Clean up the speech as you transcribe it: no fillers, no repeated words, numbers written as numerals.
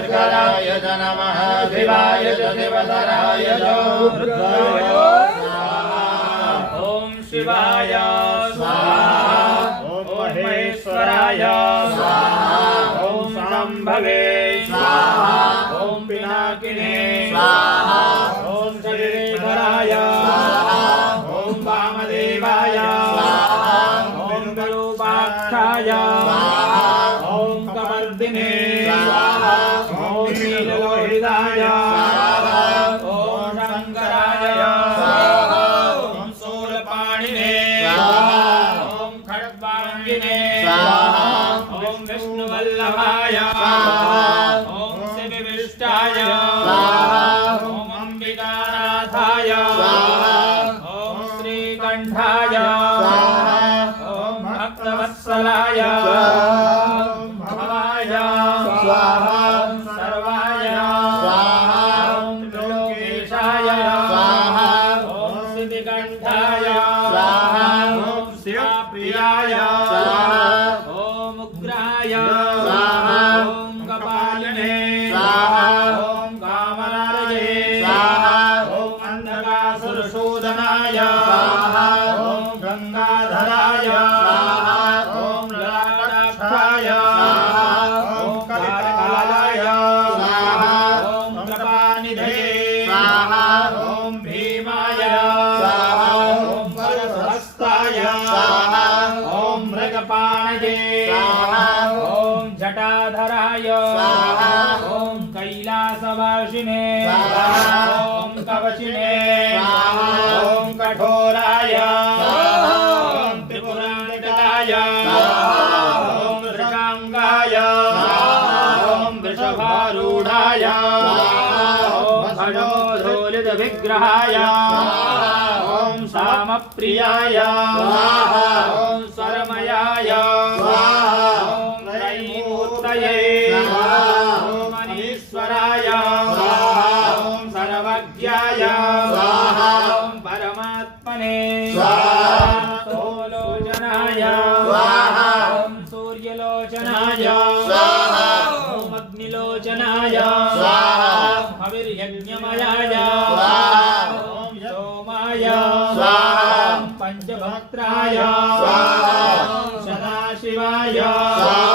खड्गराय च नमः शिवाय च शिवतराय च रुद्राय ॐ शिवाय स्वाहा ॐ महेश्वराय स्वाहा ॐ शम्भवे स्वाहा ॐ पिनाकिने स्वाहा ॐ शरीरेश्वराय स्वाहा ॐ वामदेवाय स्वाहा ॐ विरूपाक्षाय स्वाहा ॐ कमर्दिने स्वाहा ॐ नीललोहिताय स्वाहा ॐ शङ्कराय स्वाहा ॐ शूलपाणिने स्वाहा ॐ खड्गवाङ्गिने स्वाहा ॐ विष्णुवल्लभाय स्वाहा ॐ शिवविष्टाय स्वाहा ॐ अम्बिकानाथाय स्वाहा ॐ श्रीकण्ठाय स्वाहा ॐ भक्तवत्सलाय भवाय स्वाहा सर्वाय स्वाहा ॐ त्रिलोकेशाय स्वाहा ॐ सिद्धिकण्ठाय स्वाहा ॐ शिवप्रियाय स्वाहा ॐ उग्राय स्वाहा ॐ कपालिने स्वाहा ॐ कामरालये स्वाहा ॐ अन्धकासुरशोधनाय स्वाहा ॐ गंगाधराय स्वाहा ॐ ललाटाक्षाय स्वाहा ॐ कलिकालाय स्वाहा ॐ कृपानिधये स्वाहा ॐ भीमाय स्वाहा ॐ वरदहस्ताय स्वाहा ॐ मृगपाणये स्वाहा ॐ जटाधराय स्वाहा ॐ कैलासवासिने स्वाहा ॐ कवचिने स्वाहा ॐ कठोराय स्वाहा ॐ त्रिपुरान्तकाय स्वाहा ॐ वृषाङ्गाय स्वाहा ॐ वृषभारूढाय स्वाहा ॐ खड्गोधोलितविग्रहाय स्वाहा ॐ श्यामप्रियाय स्वाहा ॐ स्वरमयाय स्वाहा ॐ त्रयीमूर्तये स्वाहा ॐ मनीश्वराय स्वाहा ॐ सर्वज्ञाय स्वाहा ॐ परमात्मने स्वाहा लोचनाय स्वाहा ॐ सूर्यलोचनाय स्वाहा ॐ अग्निलोचनाय स्वाहा हविर्यज्ञमयाय स्वाहा ॐ सोमाय स्वाहा पंचभक्त्राय स्वाहा सदाशिवाय स्वाहा